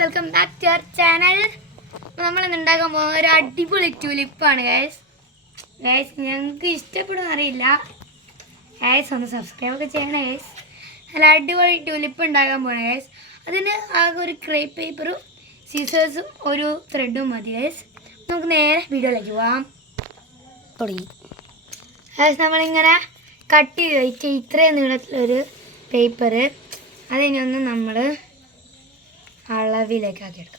Welcome back to our channel. നമ്മളിന്ന് ഉണ്ടാക്കാൻ പോകുന്ന ഒരു അടിപൊളി ട്യൂലിപ്പാണ് ഗൈസ്. ഞങ്ങൾക്ക് ഇഷ്ടപ്പെടുമെന്ന് അറിയില്ല ഗൈസ്, ഒന്ന് സബ്സ്ക്രൈബ് ഒക്കെ ചെയ്യണം ഗൈസ്. നല്ല അടിപൊളി ട്യൂലിപ്പ് ഉണ്ടാക്കാൻ പോകണം ഗൈസ്. അതിന് ആകെ ഒരു ക്രേപ്പ് പേപ്പറും സീസേഴ്സും ഒരു ത്രെഡും മതി ഗൈസ്. നമുക്ക് നേരെ വീഡിയോയിലേക്ക് പോവാം. തുടങ്ങി ഗൈസ്. നമ്മളിങ്ങനെ കട്ട് ചെയ്ത് വെച്ച് ഇത്രയും നീളത്തിലൊരു പേപ്പർ അതിനൊന്ന് നമ്മൾ അളവിലേക്ക് ആക്കിയെടുക്കാം.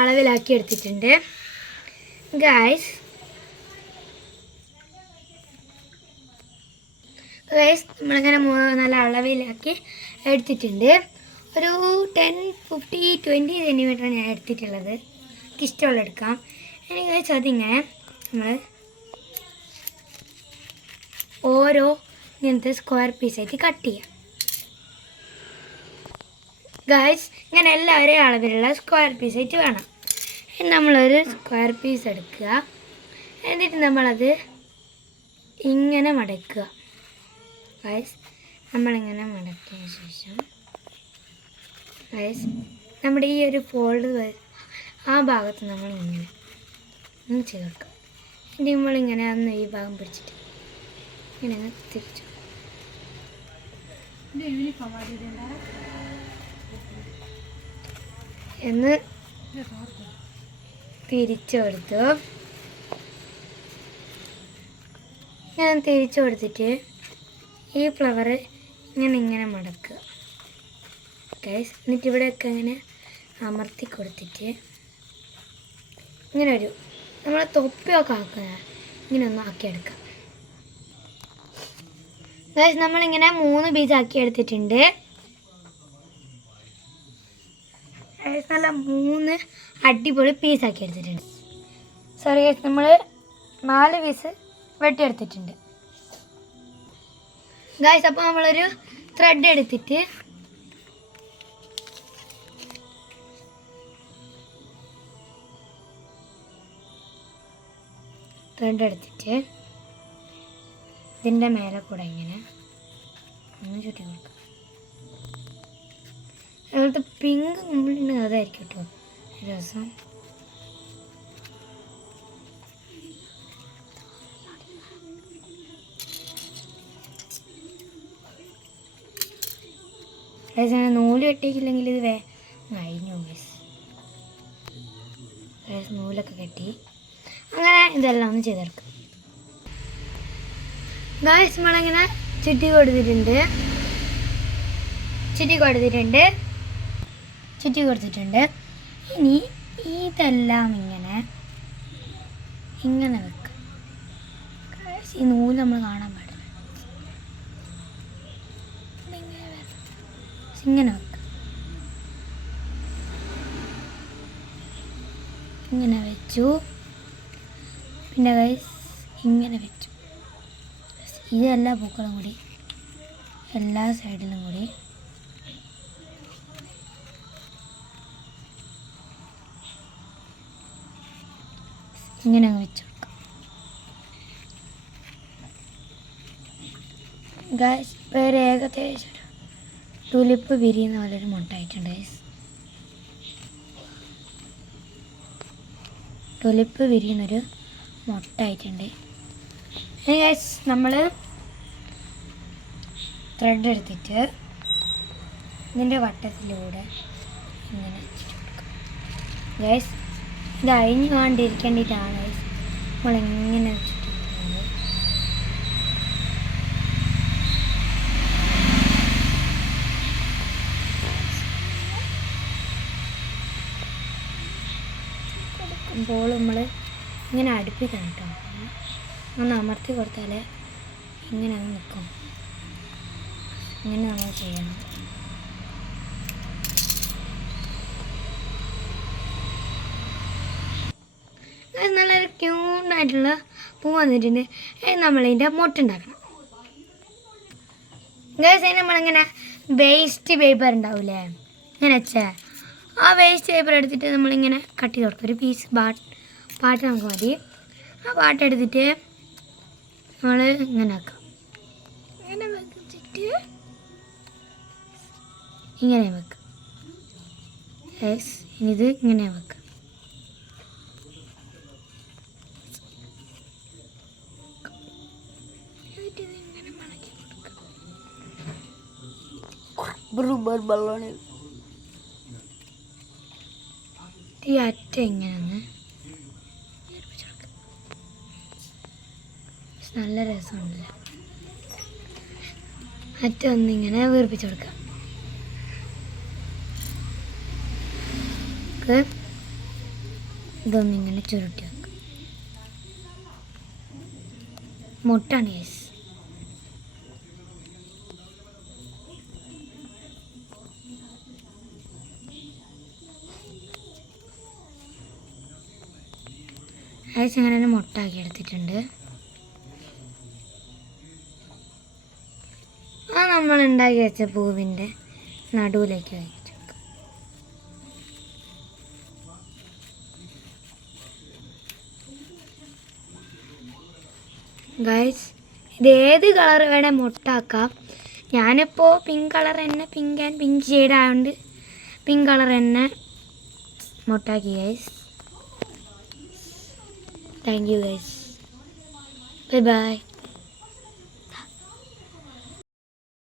അളവിലാക്കി എടുത്തിട്ടുണ്ട് ഗൈസ്. നമ്മളിങ്ങനെ നല്ല അളവിലാക്കി എടുത്തിട്ടുണ്ട്. ഒരു 10, 50, 20 സെൻറ്റിമീറ്ററാണ് ഞാൻ എടുത്തിട്ടുള്ളത്. എനിക്ക് ഇഷ്ടമുള്ള എടുക്കാം. എനിക്ക് ഗൈസ് അതിങ്ങനെ നമ്മൾ ഓരോ ഇങ്ങനത്തെ സ്ക്വയർ പീസായിട്ട് കട്ട് ചെയ്യാം ഗൈസ്. ഇങ്ങനെ എല്ലാവരും അളവിലുള്ള സ്ക്വയർ പീസായിട്ട് വേണം. നമ്മളൊരു സ്ക്വയർ പീസ് എടുക്കുക, എന്നിട്ട് നമ്മളത് ഇങ്ങനെ മടക്കുക ഗൈസ്. നമ്മളിങ്ങനെ മടക്കിയ ശേഷം ഗൈസ് നമ്മുടെ ഈ ഒരു ഫോൾഡ് ആ ഭാഗത്ത് നമ്മൾ ഇങ്ങനെ ചെയ്ത് കൊടുക്കുക. എന്നിട്ട് നമ്മളിങ്ങനെ അന്ന് ഈ ഭാഗം പിടിച്ചിട്ട് ഇങ്ങനെ തിരിച്ചു എന്ന് തിരിച്ചു കൊടുത്തു. ഞാൻ തിരിച്ചു കൊടുത്തിട്ട് ഈ ഫ്ലവർ ഇങ്ങനെ മടക്കുക ഗൈസ്. എന്നിട്ട് ഇവിടെയൊക്കെ ഇങ്ങനെ അമർത്തി കൊടുത്തിട്ട് ഇങ്ങനെ ഒരു നമ്മളെ തൊപ്പിയൊക്കെ ആക്കുക, ഇങ്ങനെ ഒന്ന് ആക്കിയെടുക്കാം ഗൈസ്. നമ്മളിങ്ങനെ 3 പീസ് ആക്കി എടുത്തിട്ടുണ്ട്. നല്ല 3 അടിപൊളി പീസാക്കി എടുത്തിട്ടുണ്ട്. സോറി ഗൈസ്, നമ്മൾ 4 പീസ് വെട്ടിയെടുത്തിട്ടുണ്ട് ഗൈസ്. അപ്പോൾ നമ്മളൊരു ത്രെഡ് എടുത്തിട്ട് ഇതിൻ്റെ മേലെ കൂടെ ഇങ്ങനെ ഒന്ന് ചുറ്റി കൊടുക്കാം. അതുപോലത്തെ പിങ്ക് മുമ്പിലുണ്ടെങ്കിൽ അതായിരിക്കും കേട്ടോ രസം. നൂല് കെട്ടിയില്ലെങ്കിൽ ഇത് കഴിഞ്ഞു നൂലൊക്കെ കെട്ടി അങ്ങനെ ഇതെല്ലാം ഒന്ന് ചെയ്തെടുക്കും ഗായ്സ്. നമ്മളിങ്ങനെ ചുറ്റി കൊടുത്തിട്ടുണ്ട്. ഇനി ഇതെല്ലാം ഇങ്ങനെ വെക്കാം. ഈ നൂല് നമ്മൾ കാണാൻ പാടില്ല. ഇങ്ങനെ വെക്കാം. ഇങ്ങനെ വെച്ചു. പിന്നെ ഗൈസ് ഇങ്ങനെ വെച്ചു. ഇതെല്ലാ പൂക്കളും കൂടി എല്ലാ സൈഡിലും കൂടി ഇങ്ങനെ അങ്ങ് വെച്ച് കൊടുക്കാം ഗൈസ്. വേറെ ഏകദേശം തുലിപ്പ് വിരിയുന്ന പോലെ ഒരു മുട്ടായിട്ടുണ്ട് ഗൈസ്. തുലിപ്പ് വിരിയുന്നൊരു മുട്ടായിട്ടുണ്ട് ഗൈസ്. നമ്മൾ ത്രെഡ് എടുത്തിട്ട് ഇതിൻ്റെ വട്ടത്തിലൂടെ ഇങ്ങനെ വെച്ചിട്ട് കൊടുക്കാം ഗൈസ്. ഇത് അഴിഞ്ഞു കൊണ്ടിരിക്കേണ്ടിയിട്ടാണ് ഗൈസ് നമ്മളിങ്ങനെ വെച്ചിട്ടുണ്ട്. അപ്പോൾ നമ്മൾ ഇങ്ങനെ അടുപ്പിക്കണം കേട്ടോ. ഒന്ന് അമർത്തി കൊടുത്താൽ ഇങ്ങനെ അങ്ങ് നിൽക്കും. ഇങ്ങനെ നമ്മൾ ചെയ്യണം. നല്ലൊരു ക്യൂട്ടായിട്ടുള്ള പൂ വന്നിട്ടുണ്ട്. നമ്മളതിൻ്റെ മൊട്ടുണ്ടാക്കണം ഗൈസ്. അതിന് നമ്മളിങ്ങനെ വേസ്റ്റ് പേപ്പർ ഉണ്ടാവില്ലേ ഇങ്ങനെ വെച്ചാൽ ആ വേസ്റ്റ് പേപ്പർ എടുത്തിട്ട് നമ്മളിങ്ങനെ കട്ട് ചെയ്ത് കൊടുക്കും. ഒരു പീസ് പാട്ട് നമുക്ക് മതി. ആ പാട്ടെടുത്തിട്ട് നമ്മൾ ഇങ്ങനെ ആക്കാം. ഇങ്ങനെ വെച്ചിട്ട് ഇങ്ങനെ വെക്കാം. ഇത് ഇങ്ങനെ വെക്കാം. ഈ അറ്റ ഇങ്ങനെ നല്ല രസമുണ്ടല്ലോ. അറ്റ ഒന്നിങ്ങനെ വീർപ്പിച്ചു കൊടുക്കാം. ഇതൊന്നിങ്ങനെ ചുരുട്ടി വെക്കാം. മുട്ടാണ് ഗൈസ്. ഗൈസ് അങ്ങനെ തന്നെ മുട്ടാക്കി എടുത്തിട്ടുണ്ട്. ആ നമ്മൾ ഉണ്ടാക്കി വെച്ച പൂവിൻ്റെ നടുവിലേക്ക് വെച്ചു. ഗൈസ് ഇത് ഏത് കളർ വേണേൽ മുട്ടാക്കാം. ഞാനിപ്പോൾ പിങ്ക് കളർ തന്നെ, പിങ്ക് ഷെയ്ഡ് ആയതുകൊണ്ട് പിങ്ക് കളർ തന്നെ മുട്ടാക്കി guys. Thank you guys. Bye by.